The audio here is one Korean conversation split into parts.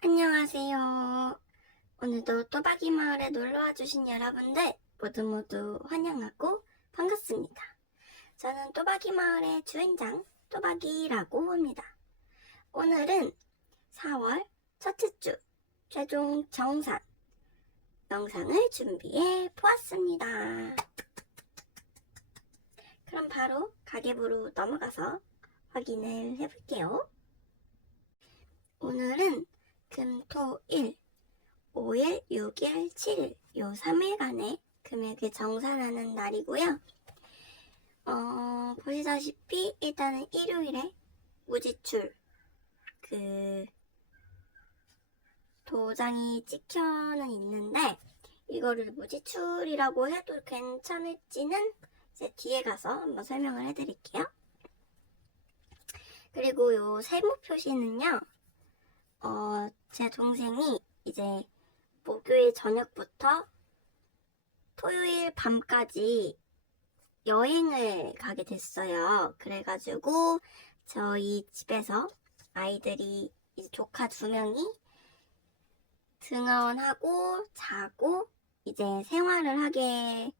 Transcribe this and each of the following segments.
안녕하세요. 오늘도 또박이 마을에 놀러와 주신 여러분들 모두 모두 환영하고 반갑습니다. 저는 또박이 마을의 주인장 또박이라고 합니다. 오늘은 4월 첫째 주 최종 정산 영상을 준비해 보았습니다. 그럼 바로 가계부로 넘어가서 확인을 해볼게요. 오늘은 금, 토, 일, 5일, 6일, 7일, 요 3일간의 금액을 정산하는 날이고요. 어, 보시다시피 일단은 일요일에 무지출 그 도장이 찍혀는 있는데 이거를 무지출이라고 해도 괜찮을지는 이제 뒤에 가서 한번 설명을 해드릴게요. 그리고 요 세모 표시는요. 어, 제 동생이 이제 목요일 저녁부터 토요일 밤까지 여행을 가게 됐어요. 그래가지고 저희 집에서 아이들이 이제 조카 두 명이 등하원하고 자고 이제 생활을 하게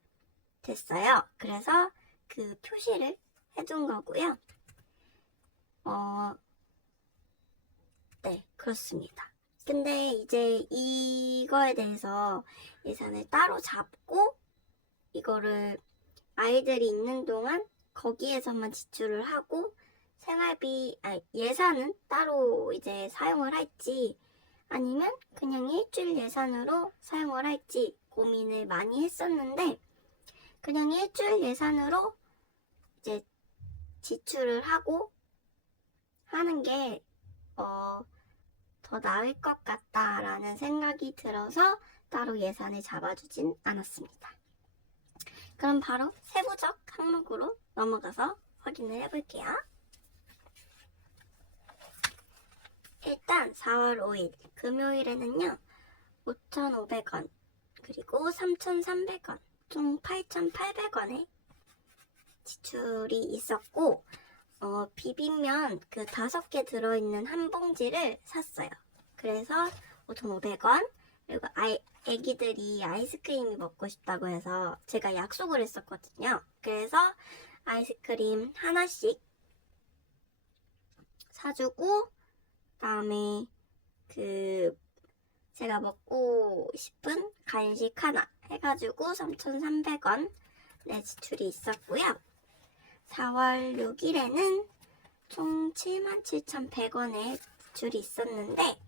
됐어요. 그래서 그 표시를 해둔 거고요. 어, 네, 그렇습니다. 근데 이제 이거에 대해서 예산을 따로 잡고 이거를 아이들이 있는 동안 거기에서만 지출을 하고 생활비, 아, 예산은 따로 이제 사용을 할지 아니면 그냥 일주일 예산으로 사용을 할지 고민을 많이 했었는데 그냥 일주일 예산으로 이제 지출을 하고 하는 게 어, 더 나을 것 같다라는 생각이 들어서 따로 예산을 잡아주진 않았습니다. 그럼 바로 세부적 항목으로 넘어가서 확인을 해볼게요. 일단 4월 5일 금요일에는요 5,500원 그리고 3,300원 총 8,800원의 지출이 있었고 어, 비빔면 그 다섯 개 들어있는 한 봉지를 샀어요. 그래서 5,500원. 그리고 아이, 애기들이 아이스크림이 먹고 싶다고 해서 제가 약속을 했었거든요. 그래서 아이스크림 하나씩 사주고, 그다음에 그 제가 먹고 싶은 간식 하나 해가지고 3,300원 내 지출이 있었고요. 4월 6일에는 총 77,100원의 지출이 있었는데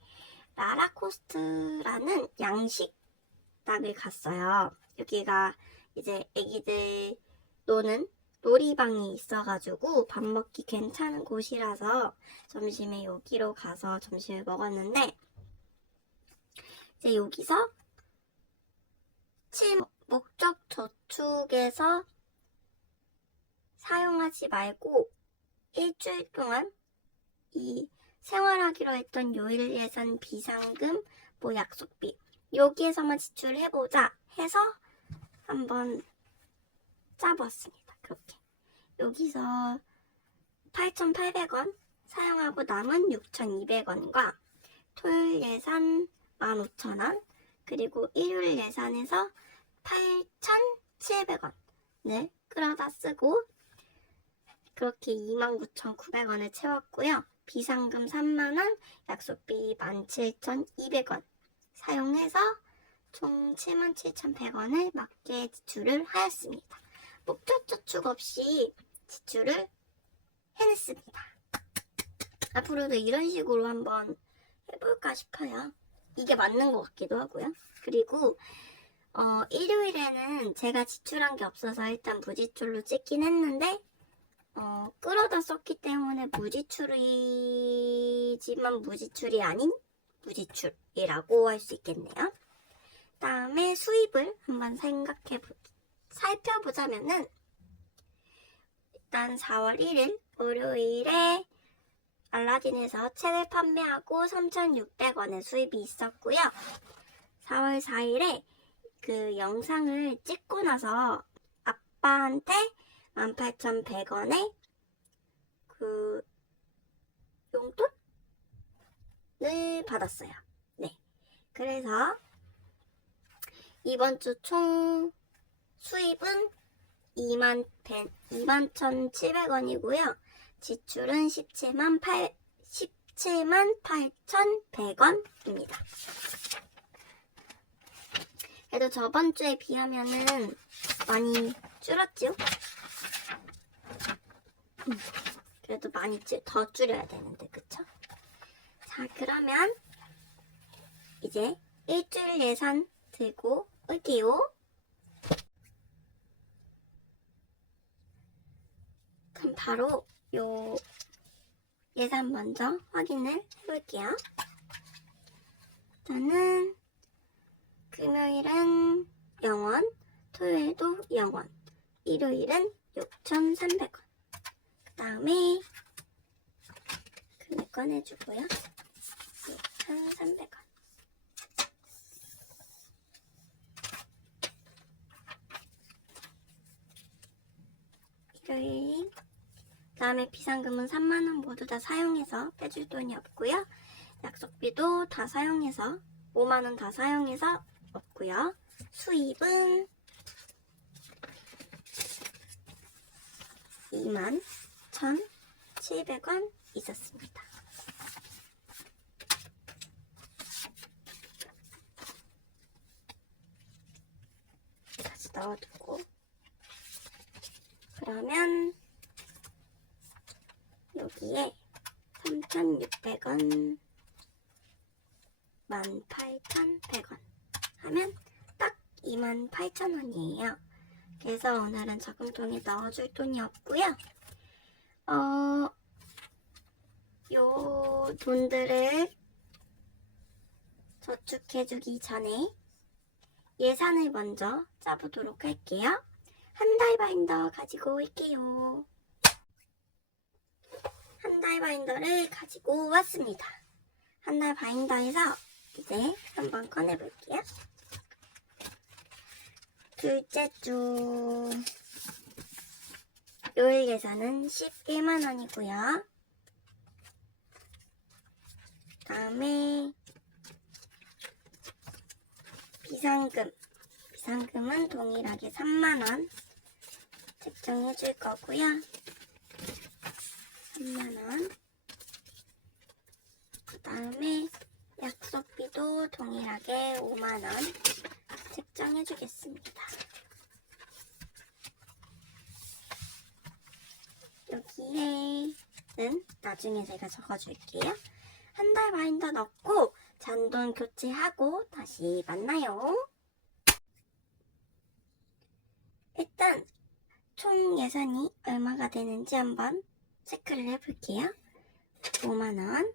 라라코스트라는 양식당을 갔어요. 여기가 이제 애기들 노는 놀이방이 있어가지고 밥 먹기 괜찮은 곳이라서 점심에 여기로 가서 점심을 먹었는데 이제 여기서 치 목적 저축에서 사용하지 말고 일주일 동안 이 생활하기로 했던 요일 예산 비상금 뭐 약속비 여기에서만 지출해보자 해서 한번 짜봤습니다. 그렇게 여기서 8,800원 사용하고 남은 6,200원과 토요일 예산 15,000원 그리고 일요일 예산에서 8,700원을 끌어다 쓰고 그렇게 29,900원을 채웠고요. 비상금 3만원, 약속비 17,200원 사용해서 총 77,100원을 맞게 지출을 하였습니다. 목적 저축 없이 지출을 해냈습니다. 앞으로도 이런 식으로 한번 해볼까 싶어요. 이게 맞는 것 같기도 하고요. 그리고 어, 일요일에는 제가 지출한 게 없어서 일단 무지출로 찍긴 했는데 어, 끌어다 썼기 때문에 무지출이지만 무지출이 아닌 무지출이라고 할 수 있겠네요. 다음에 수입을 한번 생각해 보, 살펴보자면은 일단 4월 1일 월요일에 알라딘에서 책을 판매하고 3,600원의 수입이 있었고요. 4월 4일에 그 영상을 찍고 나서 아빠한테 18,100원의 그 용돈을 받았어요. 그래서 이번 주 총 수입은 2만 2만 1,700원이고요. 지출은 17만 8 17만 8,100원입니다. 그래도 저번 주에 비하면은 많이 줄었죠? 음, 그래도 많이 줄- 더 줄여야 되는데, 그쵸? 자, 그러면 이제 일주일 예산 들고 올게요. 그럼 바로 요 예산 먼저 확인을 해볼게요. 저는 금요일은 0원, 토요일도 0원, 일요일은 6,300원. 그 다음에 금액 꺼내주고요. 6,300원. 일요일 그 다음에 비상금은 3만 원 모두 다 사용해서 빼줄 돈이 없고요. 약속비도 다 사용해서 5만 원 다 사용해서 없고요. 수입은 2만 1,700원 있었습니다. 다시 넣어두고 그러면 여기에 3,600원 18,100원 하면 딱 28,000원이에요. 그래서 오늘은 저금통에 넣어줄 돈이 없고요. 어, 요 돈들을 저축해주기 전에 예산을 먼저 짜보도록 할게요. 한 달 바인더 가지고 올게요. 한 달 바인더를 가지고 왔습니다. 한 달 바인더에서 이제 한번 꺼내볼게요. 둘째 주 요일 예산은 11만 원이고요. 다음에 비상금 비상금은 동일하게 3만 원 책정해 줄 거고요. 3만 원 그 다음에 약속비도 동일하게 5만 원 책정해 주겠습니다. 여기에는 나중에 제가 적어줄게요. 한 달 바인더 넣고 잔돈 교체하고 다시 만나요. 일단 총 예산이 얼마가 되는지 한번 체크를 해볼게요. 5만원,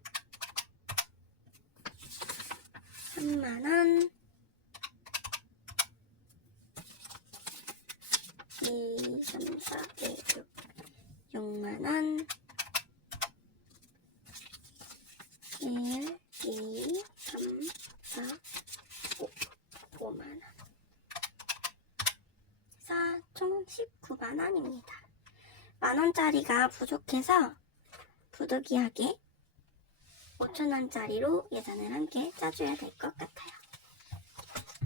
3만원, 2, 3, 4, 5, 6, 6만원, 1, 2, 3, 4, 5, 5만원. 그래서 총 19만원입니다. 만원짜리가 부족해서 부득이하게 5천원짜리로 예산을 함께 짜줘야 될 것 같아요.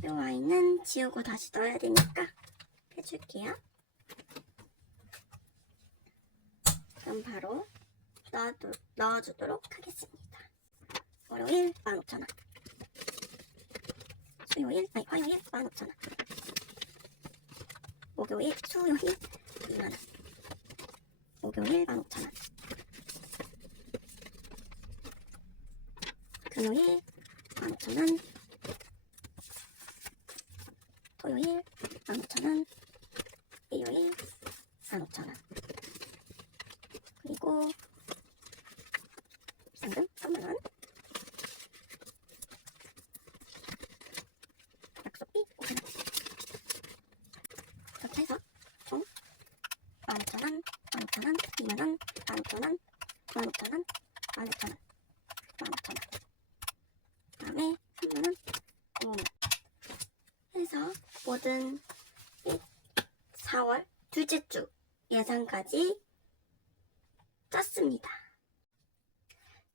이 와인은 지우고 다시 넣어야 되니까 해줄게요. 그럼 바로 넣어두, 넣어주도록 하겠습니다. 월요일 15,000원. 수요일, 아니 화요일 15,000원. 목요일, 수요일 2만원. 목요일 15,000원. 금요일 15,000원. 토요일 15,000원. 일요일 15,000원 그리고 비상금 3만원 약속비 5만원 그렇게 해서 총 15,000원 15,000원 2만원 15,000원 15,000원 15,000원 15,000원 다음에 3만원 5만원 해서 모든 4월 둘째 주 예산까지 짰습니다.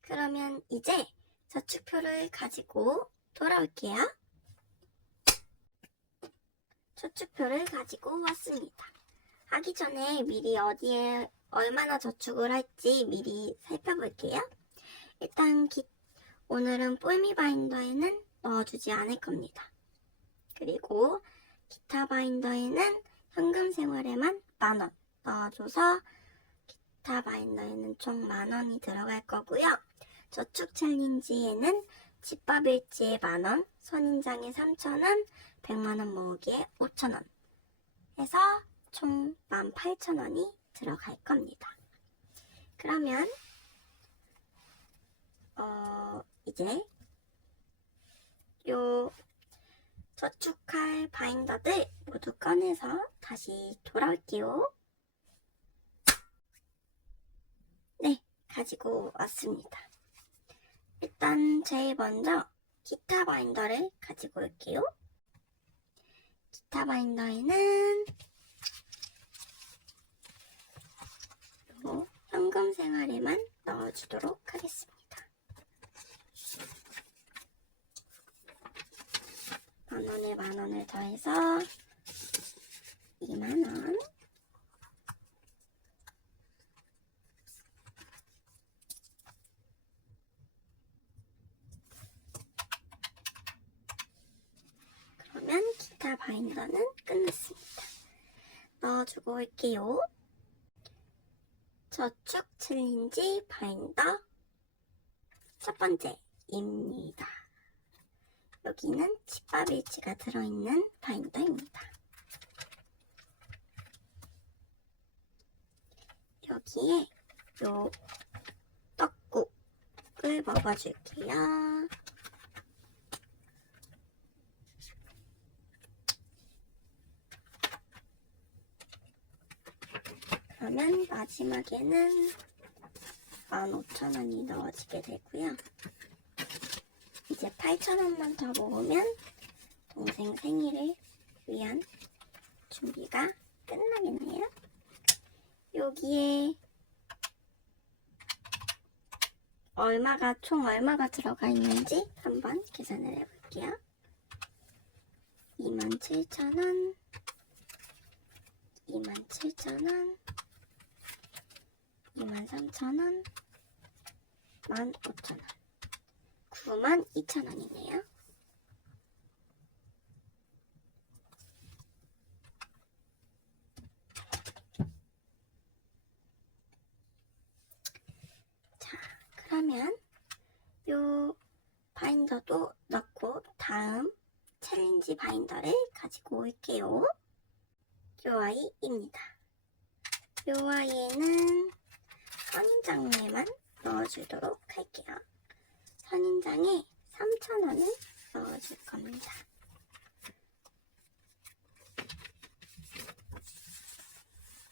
그러면 이제 저축표를 가지고 돌아올게요. 저축표를 가지고 왔습니다. 하기 전에 미리 어디에 얼마나 저축을 할지 미리 살펴볼게요. 일단 기- 오늘은 폴미 바인더에는 넣어주지 않을 겁니다. 그리고 기타 바인더에는 현금 생활에만 만원 넣어줘서 기타 바인더에는 총 만원이 들어갈 거고요. 저축 챌린지에는 집밥 일지에 만원, 선인장에 3천원, 100만원 모으기에 5천원 해서 총 18,000원이 들어갈 겁니다. 그러면 어 이제 요 저축할 바인더들 모두 꺼내서 다시 돌아올게요. 네, 가지고 왔습니다. 일단 제일 먼저 기타 바인더를 가지고 올게요. 기타 바인더에는 요 현금 생활에만 넣어주도록 하겠습니다. 만 원에 만 원을 더해서 2만 원. 그러면 기타 바인더는 끝났습니다. 넣어주고 올게요. 저축 챌린지 바인더 첫 번째입니다. 여기는 집밥 일지가 들어있는 바인더입니다. 여기에 요 떡국을 먹어줄게요. 그러면 마지막에는 15,000원이 넣어지게 되고요. 이제 8,000원만 더 모으면 동생 생일을 위한 준비가 끝나겠네요. 여기에 얼마가 총 얼마가 들어가 있는지 한번 계산을 해볼게요. 27,000원 27,000원 23,000원 15,000원 92,000원이네요. 자, 그러면 요 바인더도 넣고 다음 챌린지 바인더를 가지고 올게요. 요 아이입니다. 요 아이에는 선인장에만 넣어주도록 할게요. 선인장에 3,000원을 넣어줄 겁니다.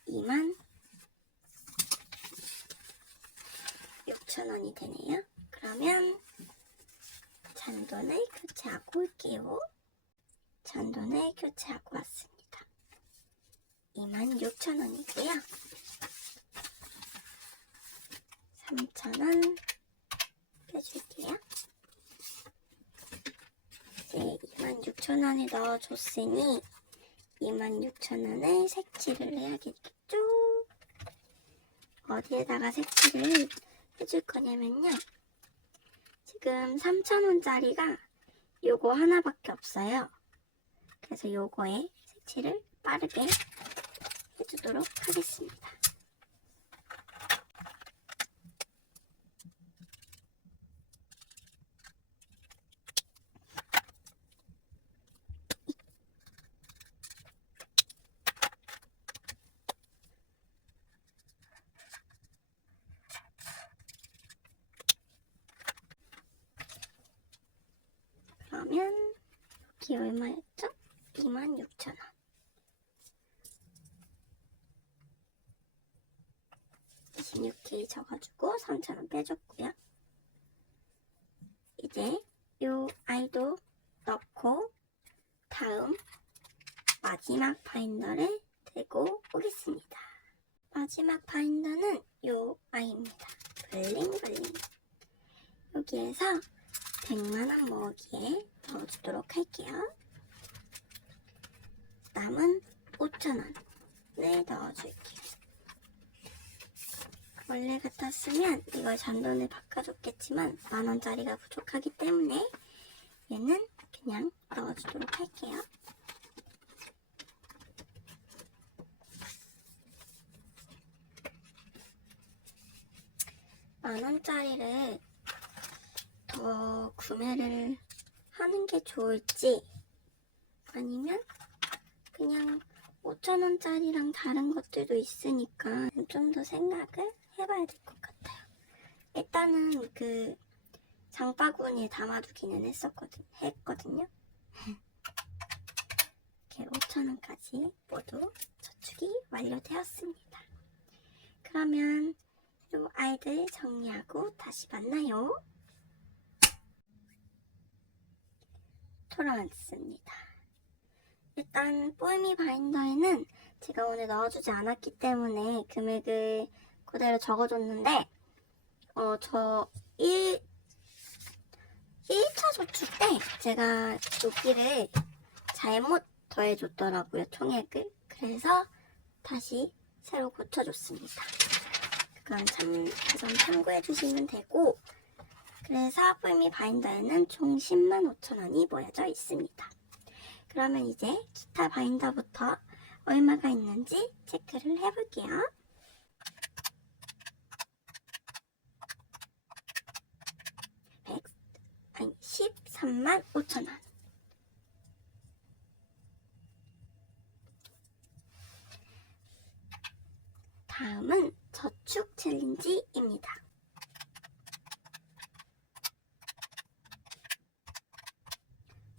이만 6,000원이 되네요. 그러면 잔돈을 교체하고 올게요. 잔돈을 교체하고 왔습니다. 26,000원이고요. 3,000원 빼줄게요. 이제 26,000원에 넣어줬으니 26,000원을 색칠을 해야겠죠? 어디에다가 색칠을 해줄 거냐면요. 지금 3,000원짜리가 요거 하나밖에 없어요. 그래서 요거에 색칠을 빠르게 해주도록 하겠습니다. 그러면 여기 얼마였죠? 26,000원. (26K) 적어주고 (3,000원) 빼줬고요 이제 요 아이도 넣고 다음 마지막 바인더를 들고 오겠습니다 마지막 바인더는 요 아이입니다 블링블링 여기에서 100만원 모으기에 넣어주도록 할게요. 남은 5,000원을 넣어줄게요. 원래 같았으면 이걸 잔돈을 바꿔줬겠지만 만원짜리가 부족하기 때문에 얘는 그냥 넣어주도록 할게요. 만원짜리를 더 구매를 게 좋을지 아니면 그냥 5천원짜리랑 다른 것들도 있으니까 좀 더 생각을 해봐야 될 것 같아요. 일단은 그 장바구니에 담아두기는 했었거든, 했거든요. 이렇게 5천원까지 모두 저축이 완료되었습니다. 그러면 요 아이들 정리하고 다시 만나요. 돌아왔습니다. 일단 뽀미 바인더에는 제가 오늘 넣어주지 않았기 때문에 금액을 그대로 적어줬는데 어 저 1, 1차 저축 때 제가 여기를 잘못 더해줬더라고요 총액을 그래서 다시 새로 고쳐줬습니다 그건 참, 우선 참고해 주시면 되고 그래서 뿔미 바인더에는 총 10만 5천원이 모여져 있습니다 그러면 이제 기타 바인더부터 얼마가 있는지 체크를 해볼게요. 백 아니 13만 5천 원. 다음은 저축 챌린지입니다.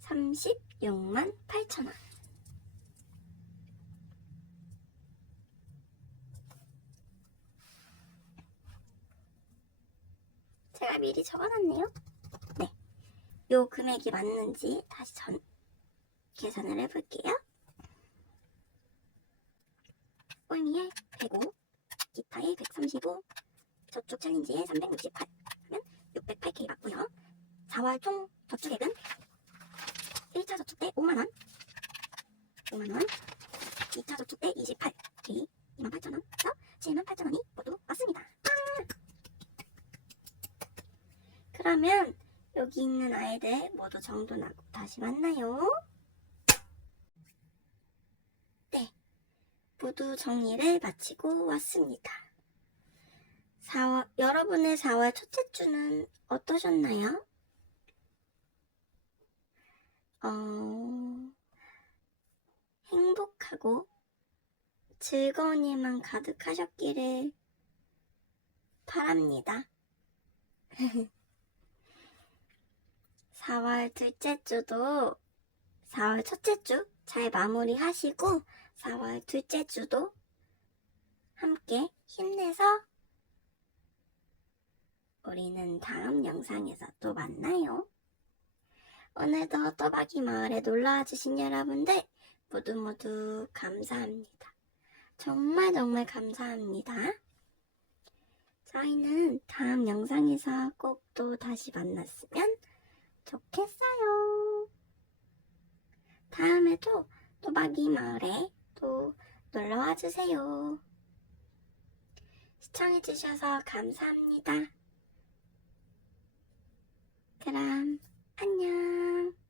삼십육만 팔천 원. 제가 미리 적어놨네요. 네. 요 금액이 맞는지 다시 전 계산을 해볼게요. 꼴미에 105, 기타에 135, 저축 챌린지에 368 하면 608K 맞고요. 4월 총 저축액은 1차 저축 때 5만원, 5만원, 2차 저축 때 28K, 28,000원, 그래서 78,000원이 모두 맞습니다. 그러면 여기 있는 아이들 모두 정돈하고 다시 만나요. 네, 모두 정리를 마치고 왔습니다. 4월, 여러분의 4월 첫째 주는 어떠셨나요? 어, 행복하고 즐거운 일만 가득하셨기를 바랍니다. 4월 둘째 주도 4월 첫째 주 잘 마무리하시고 4월 둘째 주도 함께 힘내서 우리는 다음 영상에서 또 만나요. 오늘도 또박이 마을에 놀러와 주신 여러분들 모두 모두 감사합니다. 정말 정말 감사합니다. 저희는 다음 영상에서 꼭 또 다시 만났으면 좋겠어요. 다음에도 또박이 마을에 또 놀러와 주세요. 시청해주셔서 감사합니다. 그럼 안녕.